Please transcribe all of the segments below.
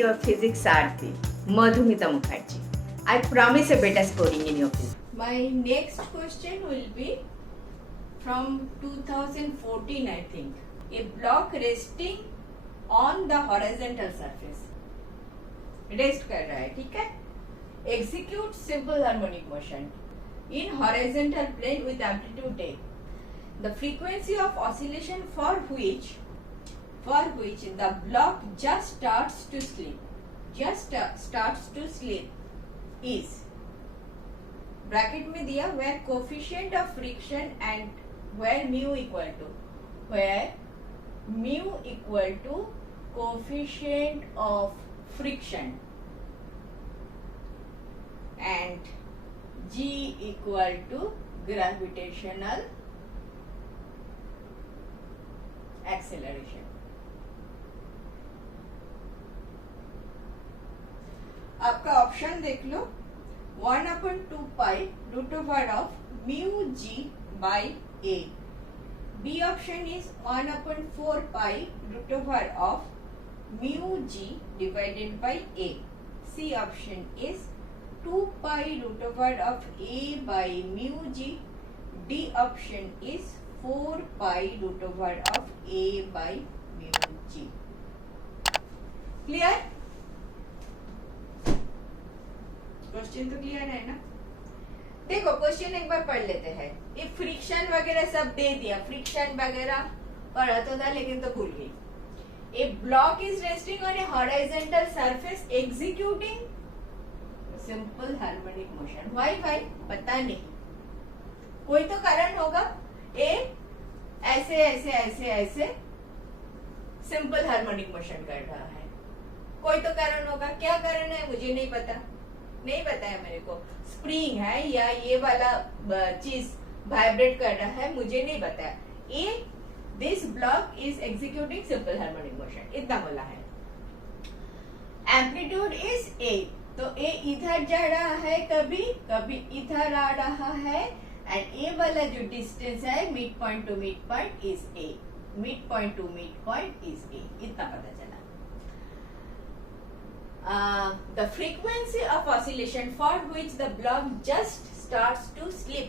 your physics Aarti, Madhumita Mukherjee. I promise a better scoring in your quiz. My next question will be from 2014, I think. A block resting on the horizontal surface. Rest कर रहा है, ठीक है? Execute simple harmonic motion in horizontal plane with amplitude A. The frequency of oscillation for which the block just starts to slip is bracket में दिया where coefficient of friction and where mu equal to coefficient of friction and G equal to gravitational acceleration. आपका option देख लो 1/2 pi root over of mu ji by A. B option is 1/4 pi root over of mu G divided by A. C option is 2 pi root over of A by mu G. D option is 4 pi root over of A by mu G. Clear? Question तो clear है ना? देखो question एक बार पढ़ लेते हैं. ये friction वगैरह सब दे दिया, फ्रिक्शन वगैरह पढ़ा तो था लेकिन तो भूल गई. A block is resting on a horizontal surface executing simple harmonic motion. Why पता नहीं, कोई तो कारण होगा. ए ऐसे ऐसे ऐसे ऐसे सिंपल हार्मोनिक मोशन कर रहा है, कोई तो कारण होगा. क्या कारण है मुझे नहीं पता है मेरे को. स्प्रिंग है या ये वाला चीज वाइब्रेट कर रहा है, मुझे नहीं पता है. A this block is executing simple harmonic motion, इतना बोला है. एम्पलीट्यूड इज ए, तो ए इधर जा रहा है, कभी कभी इधर आ रहा है. एंड ए वाला जो डिस्टेंस है mid point two mid point is a. Mid point two mid point is a, इतना पता चला. The frequency of oscillation for which the block just starts to slip.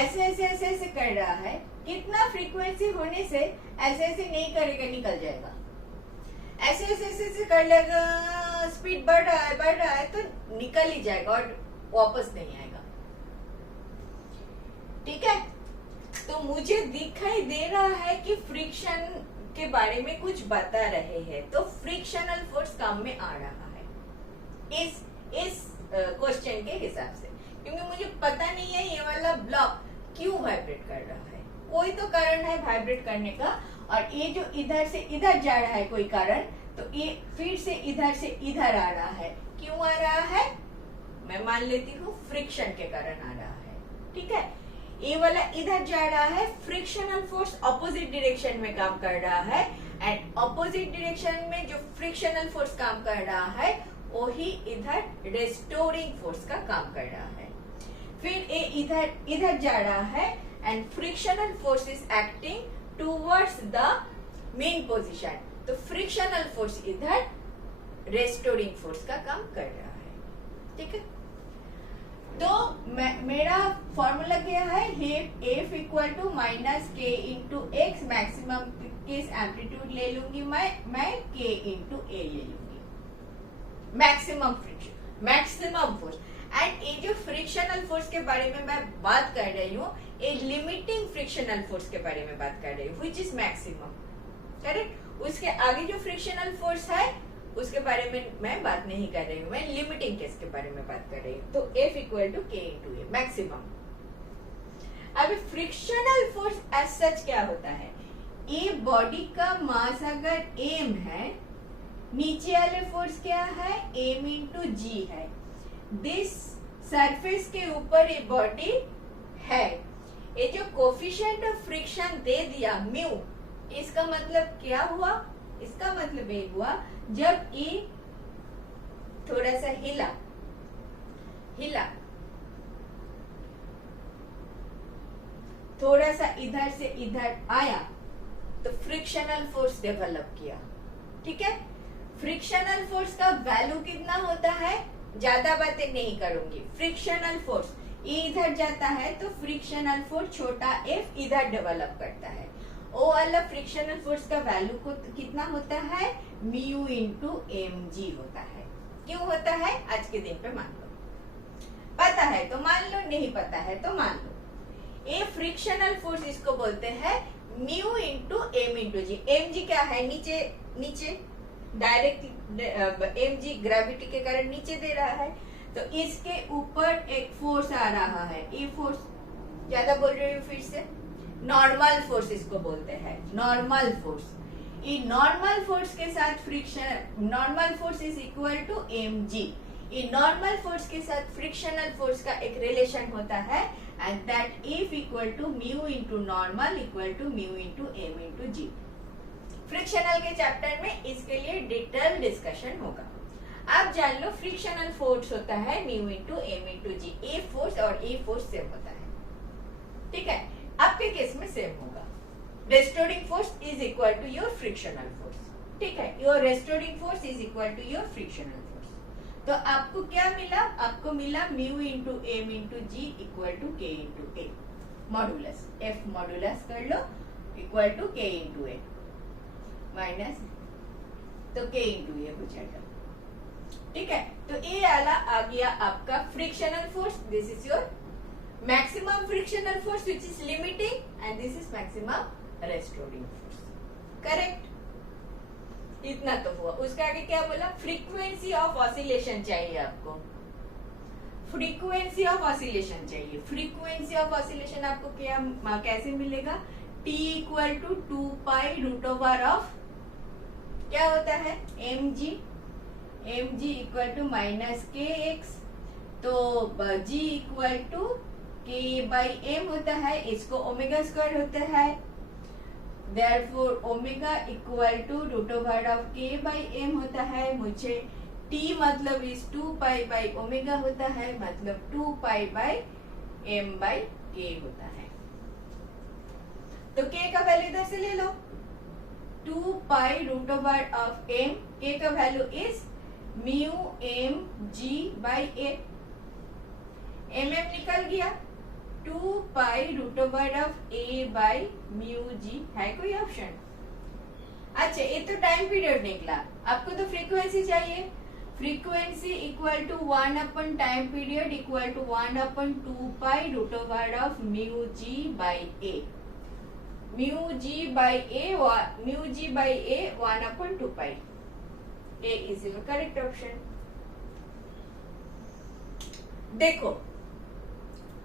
ऐसे ऐसे ऐसे ऐसे कर रहा है. कितना फ्रीक्वेंसी होने से ऐसे ऐसे नहीं करेगा, निकल जाएगा. ऐसे ऐसे ऐसे ऐसे कर लेगा, स्पीड बढ़ रहा है तो निकल ही जाएगा और वापस नहीं आएगा. ठीक है? तो मुझे दिखाई दे रहा है कि फ्रिक्शन के बारे में कुछ बता रहे हैं, तो फ्रिक्शनल फोर्स काम में आ रहा है इस क्वेश्चन के हिसाब से. क्योंकि मुझे पता नहीं है ये वाला ब्लॉक क्यों वाइब्रेट कर रहा है. कोई तो कारण है वाइब्रेट करने का, और ये जो इधर से इधर जा रहा है कोई कारण, तो ये फिर से इधर आ रहा है. क्यों आ रहा है? मैं मान लेती हूँ फ्रिक्शन के कारण आ रहा है. ठीक है? ये वाला इधर जा रहा है, फ्रिक्शनल फोर्स ऑपोजिट डायरेक्शन में काम कर रहा है. एंड ऑपोजिट डायरेक्शन में जो फ्रिक्शनल फोर्स काम कर रहा है वही इधर रेस्टोरिंग फोर्स का काम कर रहा है. फिर ये इधर जा रहा है and frictional force is acting towards the main position. तो फ्रिक्शनल फोर्स इधर रेस्टोरिंग फोर्स का काम कर रहा है. ठीक है? तो मेरा फॉर्मूला क्या है? F इक्वल टू माइनस के into x. Maximum case amplitude ले लूंगी मैं के इंटू ए ले लूंगी. Maximum friction, maximum force. And ये जो फ्रिक्शनल फोर्स के बारे में मैं बात कर रही हूँ, ये लिमिटिंग फ्रिक्शनल फोर्स के बारे में बात कर रही हूँ, व्हिच इज मैक्सिमम. करेक्ट? उसके आगे जो फ्रिक्शनल फोर्स है उसके बारे में मैं बात नहीं कर रही हूँ, मैं लिमिटिंग केस के बारे में बात कर रही हूँ. तो F equal to K into A maximum. अब फ्रिक्शनल फोर्स एज सच क्या होता है? ये बॉडी का मास अगर m है, नीचे वाले फोर्स क्या है? m इंटू जी है. दिस सरफेस के ऊपर ये बॉडी है. ये जो कोफिशिएंट ऑफ फ्रिक्शन दे दिया म्यू, इसका मतलब क्या हुआ? इसका मतलब ये हुआ जब ये थोड़ा सा हिला थोड़ा सा इधर से इधर आया तो फ्रिक्शनल फोर्स डेवलप किया. ठीक है? फ्रिक्शनल फोर्स का वैल्यू कितना होता है, ज्यादा बातें नहीं करूंगी। फ्रिक्शनल फोर्स E इधर जाता है तो फ्रिक्शनल फोर्स छोटा f इधर डेवलप करता है। ओ वाला फ्रिक्शनल फोर्स का वैल्यू को कितना होता है, म्यू इंटू mg होता है। क्यों होता है, आज के दिन पे मान लो, पता है तो मान लो, नहीं पता है तो मान लो। ये फ्रिक्शनल फोर्स इसको बोलते हैं म्यू इंटू एम इंटू जी। एम जी क्या है, नीचे नीचे डायरेक्ट एम जी ग्रेविटी के कारण नीचे दे रहा है, तो इसके ऊपर एक फोर्स आ रहा है। ये फोर्स ज्यादा बोल रही हूँ फिर से, नॉर्मल फोर्स इसको बोलते हैं, नॉर्मल फोर्स। ये नॉर्मल फोर्स के साथ friction, normal force is equal to M G. ये नॉर्मल फोर्स के साथ फ्रिक्शनल फोर्स का एक रिलेशन होता है, and that if equal to mu into normal equal to mu into M into G. Frictional के चैप्टर में इसके लिए डिटेल डिस्कशन होगा। आप जान लो फ्रिक्शनल फोर्स होता है mu into M into G. A force और ए फोर्स सेम होता है, ठीक है, आपके केस में सेम होगा। Restoring force is equal to your frictional force, ठीक है, your restoring force is equal to your frictional force. तो आपको क्या मिला, आपको मिला mu into M into G equal to K into A, modulus F modulus कर लो equal to K into A minus, तो के इंटू ए हो जाएगा, ठीक है। तो ये वाला आ गया आपका frictional force. This is your maximum frictional force which is limiting, and this is maximum restoring force, correct. इतना तो हुआ। उसके आगे क्या बोला, फ्रीक्वेंसी ऑफ ऑसिलेशन चाहिए आपको, फ्रीक्वेंसी ऑफ ऑसिलेशन चाहिए। फ्रीक्वेंसी ऑफ ऑसिलेशन आपको क्या कैसे मिलेगा, t equal to 2 pi root over of क्या होता है mg, mg equal to minus k x, तो g equal to k by m होता है, इसको ओमेगा स्क्वायर होता है, therefore omega equal to root over of k by m होता है। मुझे t मतलब इस 2 पाई बाई ओमेगा होता है, मतलब 2 पाई बाई एम बाई के होता है। तो k का वैल्यू इधर से ले लो, 2 pi root over of m, k का value is mu M G by A, M निकल गया, 2 pi root over of A by mu G. है कोई ऑप्शन? अच्छा, ये तो टाइम पीरियड निकला, आपको तो फ्रीक्वेंसी चाहिए। Frequency equal to 1 upon time period equal to 1 upon 2 pi root over of mu ji by a, mu ji by a, mu ji by a 1 upon 2 pi, a is your correct option. देखो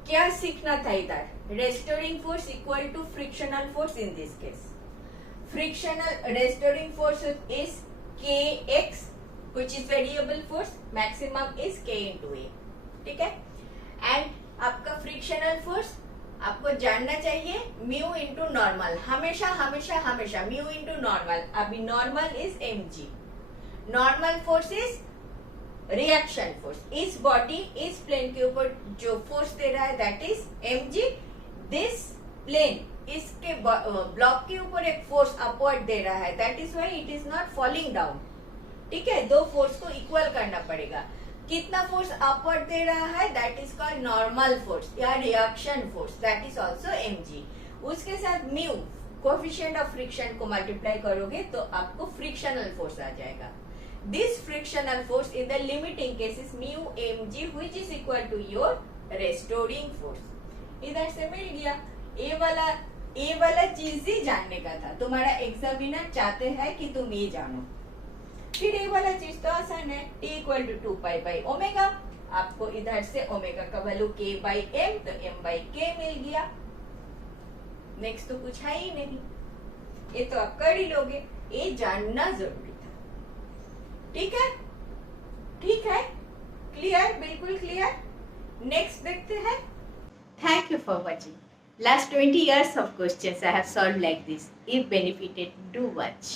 क्या सीखना था इधर, restoring force equal to frictional force. In this case frictional restoring force is k x which is variable force, maximum is k into a, ठीक है। And आपका frictional force आपको जानना चाहिए म्यू इंटू नॉर्मल, हमेशा हमेशा हमेशा म्यू इंटू नॉर्मल। अभी normal is mg, normal force is reaction force. इस बॉडी इस प्लेन के ऊपर जो फोर्स दे रहा है that is mg। This plane इसके ब्लॉक के ऊपर एक फोर्स अपवर्ड दे रहा है, that is why it is not falling down, ठीक है। दो फोर्स को इक्वल करना पड़ेगा। कितना फोर्स अपवर्ड दे रहा है, that is called normal force या reaction force, that is also mg। उसके साथ म्यू कोएफिशिएंट ऑफ फ्रिक्शन को मल्टीप्लाई करोगे तो आपको फ्रिक्शनल फोर्स आ जाएगा। This frictional force in the limiting case is mu mg which is equal to your restoring force. इधर से मिल गया। ए वाला चीज ही जानने का था, तुम्हारा एग्जामिनर चाहते हैं कि तुम ये जानो। फिर ये वाला चीज तो आसान है, t equal to 2 pi by omega, आपको इधर से ओमेगा का वैल्यू k बाई m, तो m बाई k मिल गया। नेक्स्ट तो कुछ है ही नहीं, ये तो आप कर ही लोगे, ये जानना जरूरी था, ठीक है, ठीक है, क्लियर, बिल्कुल क्लियर। नेक्स्ट देखते हैं। Thank you for watching. Last 20 years of questions I have solved like this. If benefited, do watch.